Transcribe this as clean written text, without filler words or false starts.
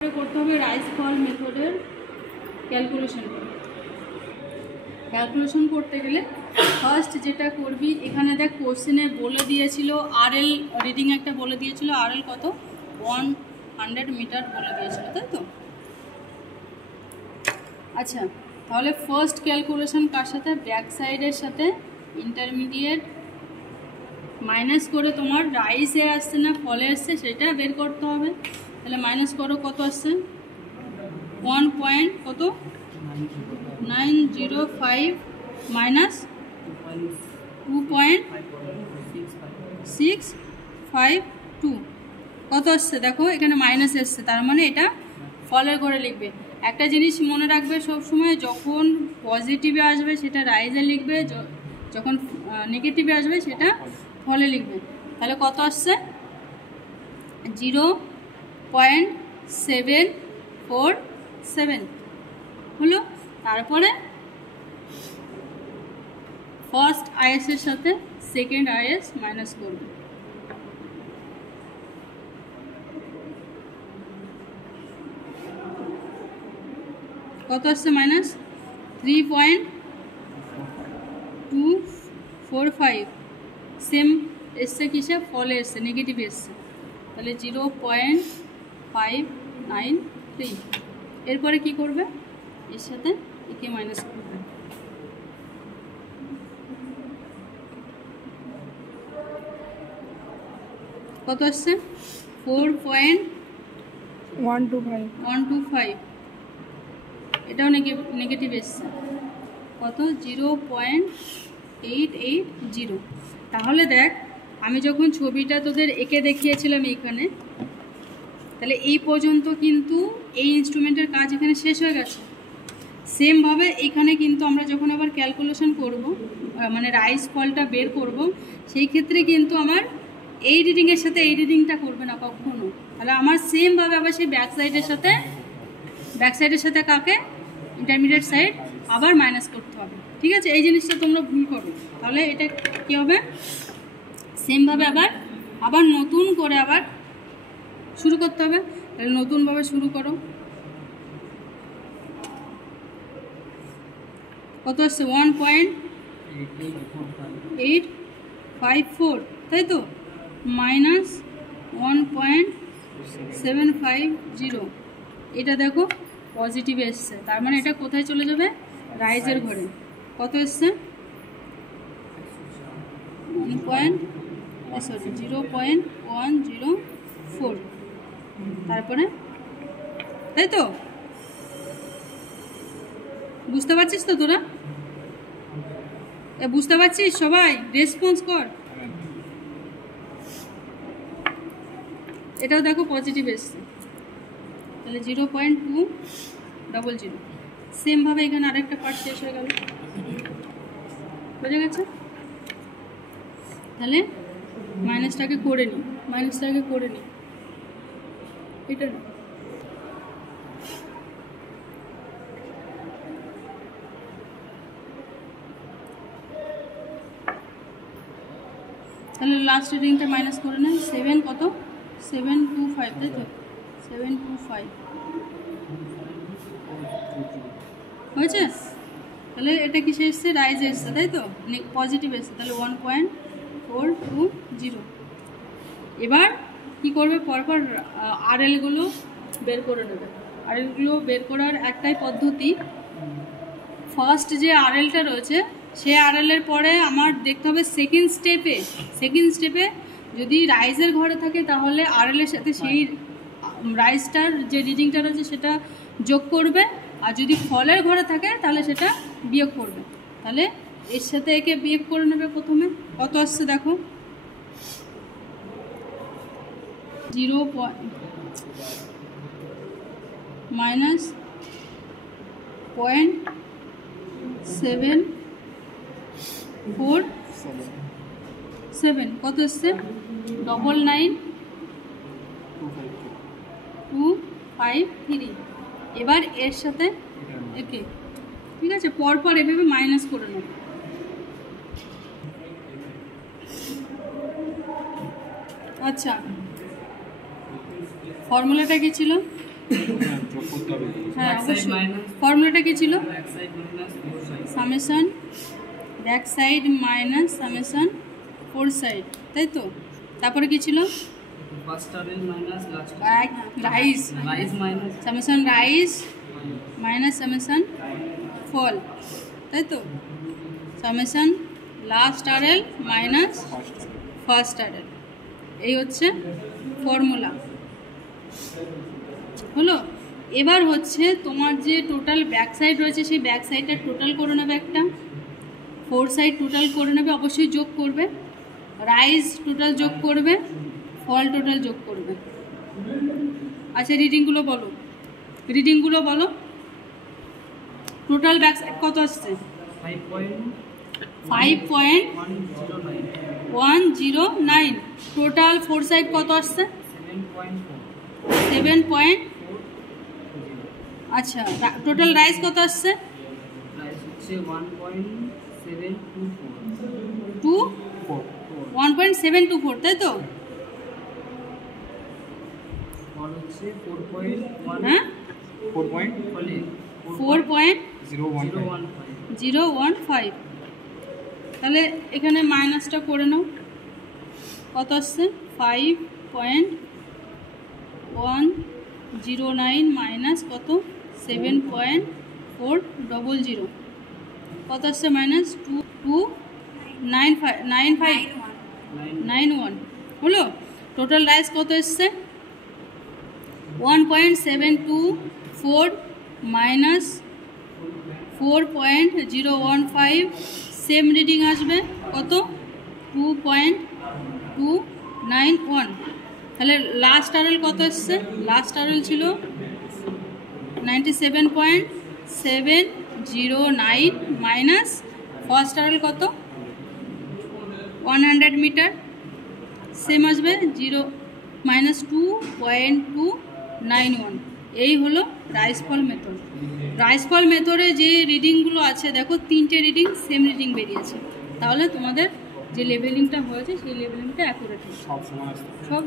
করতে হবে রাইস ফল মেথডের ক্যালকুলেশন করতে গেলে ফার্স্ট যেটা করবি, এখানে দেখ কোশ্চেনে বলে দিয়েছিল আরএল রিডিং একটা বলে দিয়েছিল, আরএল কত 100 মিটার বলে দিয়েছিল, তাই তো? আচ্ছা, তাহলে ফার্স্ট ক্যালকুলেশন কার সাথে? ব্যাক সাইডের সাথে ইন্টারমিডিয়েট মাইনাস করে তোমার রাইসে আসছে না ফলে আসছে সেটা বের করতে হবে। তাহলে মাইনাস করো, কত আসছে? 1 কত 905 মাইনাস 2.652 কত আসছে? দেখো এখানে মাইনাস এসছে, তার মানে এটা ফলের ঘরে লিখবে। একটা জিনিস মনে রাখবে সবসময়, যখন পজিটিভে আসবে সেটা রাইজে লিখবে, যখন নেগেটিভে আসবে সেটা ফলে লিখবে। তাহলে কত আসছে? 0.747 হলো। তারপরে ফার্স্ট আইএস এর সাথে সেকেন্ড আইএস মাইনাস করবে। কত আসছে? মাইনাস 3.245 সেম এসছে, কিসে? ফলে এসছে, নেগেটিভ এসছে। তাহলে 0.593। এরপরে কি করবে? এর সাথে একে মাইনাস করবে। কত আসছে? 4.125। এটাও নেগেটিভ এসছে, কত? 0.880। তাহলে দেখ, আমি যখন ছবিটা তোদের এঁকে দেখিয়েছিলাম এইখানে, তাহলে এই পর্যন্ত কিন্তু এই ইনস্ট্রুমেন্টের কাজ এখানে শেষ হয়ে গেছে। সেমভাবে এখানে কিন্তু আমরা যখন আবার ক্যালকুলেশন করব, মানে রাইস ফলটা বের করব, সেই ক্ষেত্রে কিন্তু আমার এই রিডিংয়ের সাথে এই রিডিংটা করবে না কখনো। তাহলে আমার সেমভাবে আবার সেই ব্যাক সাইডের সাথে কাকে? ইন্টারমিডিয়েট সাইড আবার মাইনাস করতে হবে। ঠিক আছে, এই জিনিসটা তোমরা ভুল করো। তাহলে এটা কী হবে? সেমভাবে আবার নতুন করে আবার শুরু করতে হবে। তাহলে নতুনভাবে শুরু করো। কত আসছে? 1.854, তাই তো? মাইনাস 1.750। এটা দেখো পজিটিভ এসছে, তার মানে এটা কোথায় চলে যাবে? রাইজের ঘরে। কত এসছে? 0.104। তারপরে, তাই তো? বুঝতে পারছিস তো তোরা? বুঝতে পারছিস? সবাই রেসপন্স কর। এটাও দেখো পজিটিভ এসছে, তাহলে 0.200। সেমভাবে এখানে আরেকটা পার্ট শেষ হয়ে গেল, বোঝা গেছে? তাহলে মাইনাসটাকে করে নিই, এটা না। তাহলে লাস্ট রিডিংটা মাইনাস করে নেন। 7 কত? 725, তাই তো? 725 হয়েছে। তাহলে এটা কিসে এসছে? রাইজে এসছে, তাই তো? পজিটিভ এসছে, তাহলে 1.420। এবার কি করবে? পরপর আরএলগুলো বের করে নেবে। আরএলগুলো বের করার একটাই পদ্ধতি, ফার্স্ট যে আরএলটা রয়েছে সে আরএলের পরে আমার দেখতে হবে সেকেন্ড স্টেপে যদি রাইজের ঘরে থাকে তাহলে আরএলের সাথে সেই রাইজটার যে রিডিংটা রয়েছে সেটা যোগ করবে, আর যদি ফলের ঘরে থাকে তাহলে সেটা বিয়োগ করবে। তাহলে এর সাথে একে বিয়োগ করে নেবে প্রথমে। কত আসছে দেখো? 0 মাইনাস 0.747। কত এসছে? 99253। এবার এর সাথে একে, ঠিক আছে, পরপর এভাবে মাইনাস করে নেব। আচ্ছা, ফর্মুলাটা কি ছিল? হ্যাঁ অবশ্যই। ফর্মুলাটা কি ছিল? Summation back sight minus summation fore sight, তাই তো? তারপরে কি ছিল? Rise summation rise minus summation fall, তাই তো? Summation last RL minus first RL, এই হচ্ছে ফর্মুলা হলো। এবার হচ্ছে তোমার যে টোটাল ব্যাক সাইড রয়েছে সেই ব্যাক সাইডটা টোটাল করে নেবে, একটা ফোর সাইড টোটাল করে নেবে, অবশ্যই যোগ করবে, রাইজ টোটাল যোগ করবে, ফল টোটাল যোগ করবে। আচ্ছা রিডিংগুলো বলো, রিডিংগুলো বলো। টোটাল ব্যাক সাইড কত আসছে? 5.109। টোটাল ফোর সাইড কত আসছে? 7. আচ্ছা টোটাল রাইস কত আসছে? 1.724, তাই তো? হ্যাঁ 4.015। তাহলে এখানে মাইনাসটা করে নাও, কত আসছে? 5.109 মাইনাস কত? 7.400 কত আসছে? মাইনাস 229591 হলো। টোটাল রাইস কত এসছে? 1.724 মাইনাস 4.015, সেম রিডিং আসবে কত? 2.291। তাহলে লাস্ট আরএল কত এসছে? লাস্ট আরএল ছিল 97.709 মাইনাস ফার্স্ট আরএল কত? 100 মিটার, সেম আসবে 0 মাইনাস 2.291। এই হলো রাইসফল মেথড। রাইসফল মেথডে যে রিডিংগুলো আছে দেখো, 3টে রিডিং সেম রিডিং বেরিয়েছে, তাহলে তোমাদের যে লেভেলিংটা হয়েছে সেই লেভেলিংটা অ্যাকুরেট সব